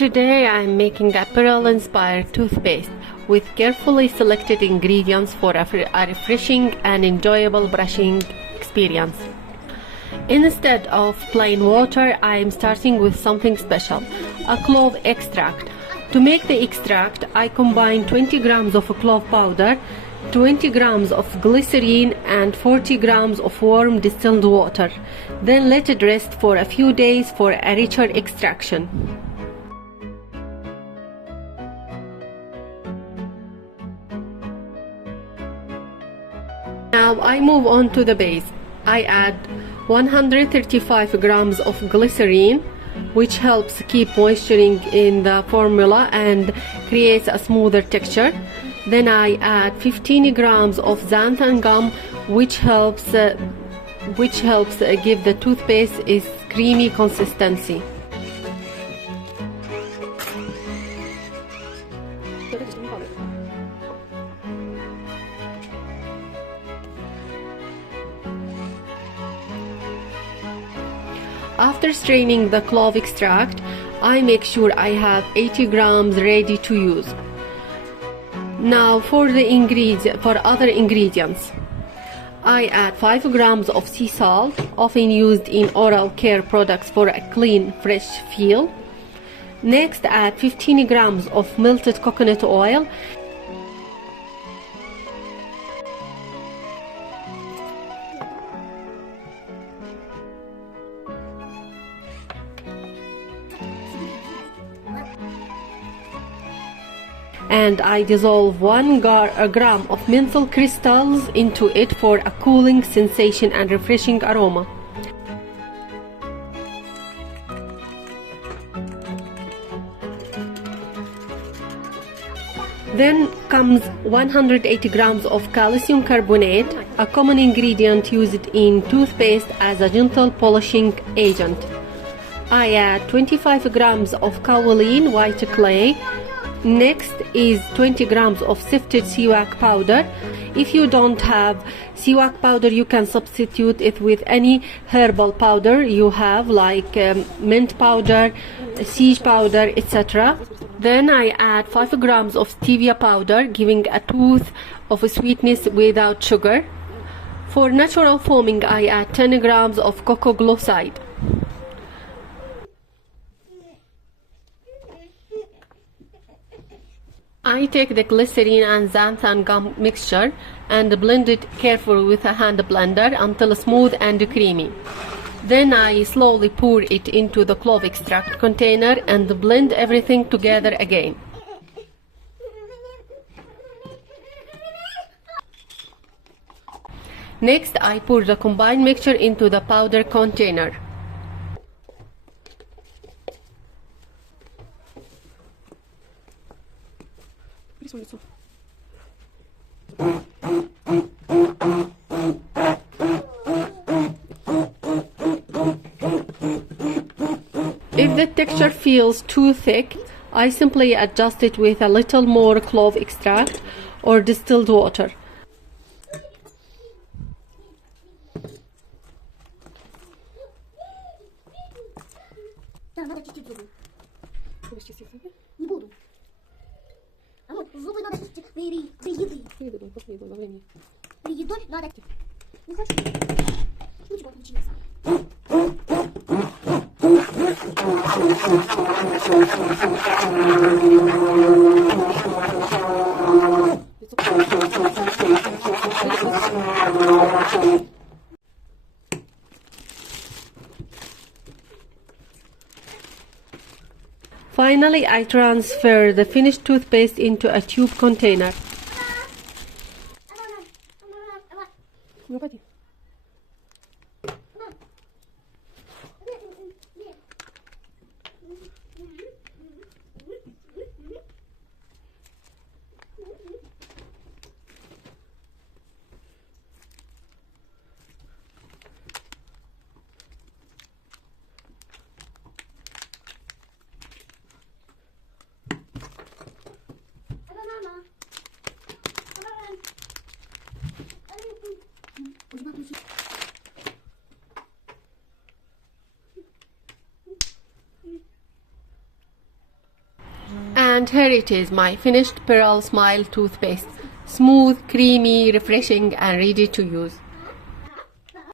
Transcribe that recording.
Today I am making a Pearl-Inspired toothpaste with carefully selected ingredients for a refreshing and enjoyable brushing experience. Instead of plain water, I am starting with something special, a clove extract. To make the extract, I combine 20 grams of clove powder, 20 grams of glycerin and 40 grams of warm distilled water. Then let it rest for a few days for a richer extraction. Now I move on to the base. I add 135 grams of glycerin, which helps keep moisturing in the formula and creates a smoother texture. Then I add 15 grams of Xanthan Gum, which helps give the toothpaste its creamy consistency. After straining the clove extract, I make sure I have 80 grams ready to use. Now for other ingredients, I add 5 grams of sea salt, often used in oral care products for a clean, fresh feel. Next, add 15 grams of melted coconut oil. And I dissolve 1 gram of menthol crystals into it for a cooling sensation and refreshing aroma. Then comes 180 grams of calcium carbonate, a common ingredient used in toothpaste as a gentle polishing agent. I add 25 grams of kaolin white clay. Next is 20 grams of sifted Siwak powder. If you don't have Siwak powder, you can substitute it with any herbal powder you have, like mint powder, sage powder, etc. Then I add 5 grams of Stevia powder, giving a tooth of sweetness without sugar. For natural foaming, I add 10 grams of Cocoglucoside. I take the glycerin and xanthan gum mixture and blend it carefully with a hand blender until smooth and creamy. Then I slowly pour it into the clove extract container and blend everything together again. Next, I pour the combined mixture into the powder container. If the texture feels too thick, I simply adjust it with a little more clove extract or distilled water. Finally, I transfer the finished toothpaste into a tube container. And here it is, my finished Pearl Smile toothpaste. Smooth, creamy, refreshing and ready to use.